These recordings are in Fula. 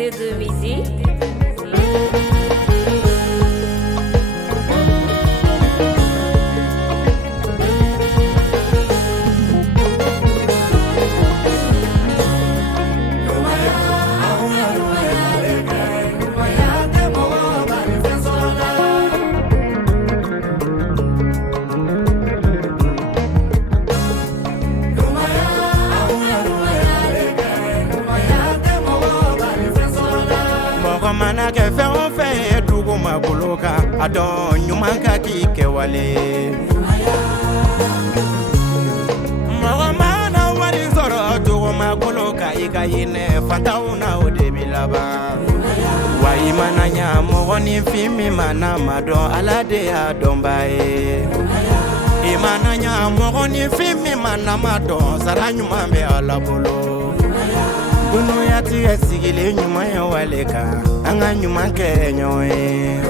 qualité de musique. Mana ke fe on fe dugo magoloka adon nyumanka ki ke wale mana wari zoro dugo magoloka ikayine fatauna odebilaba wa imana nya mo ni fimi mana mado alade adombae imana nya mo ni fimi mana mado saranyumambe alabolo Uno ya tiye sigile nyuma ya waleka Anga nyuma kenyoe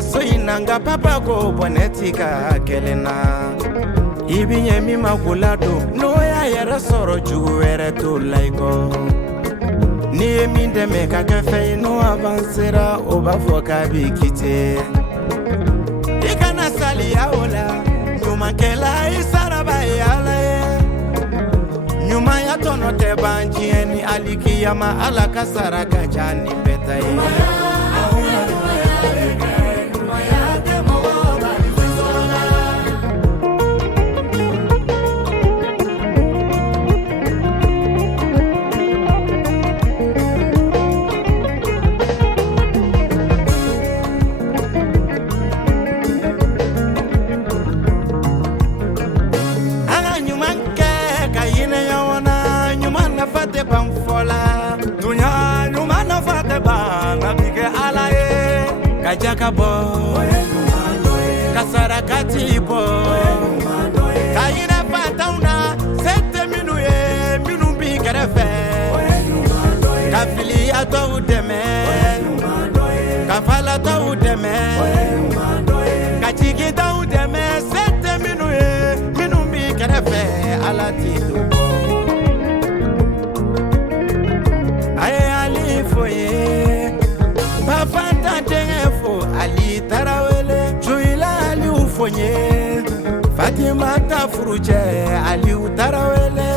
So inanga papa ko bonetika kelena Ibinye mi makulado no ya yera soro juwere to laiko Ni minde meka kefe no avancera oba foka bikite Ikana sali ya ola Nyuma kela isaraba yala Nyuma ya tono te banjieni alikiyama ala kasara kajani betaye Kajakabo Kasara katibo Kaina fatauna Sete minuye Minumbi kerefe Kafili ato udeme Kafala to udeme Kachigita udeme Sete minuye Minumbi kerefe Alatido Aye alifoye Pafanta tengefo Ali tarawele Juila ali ufonye Fatima tafuruche Ali utarawele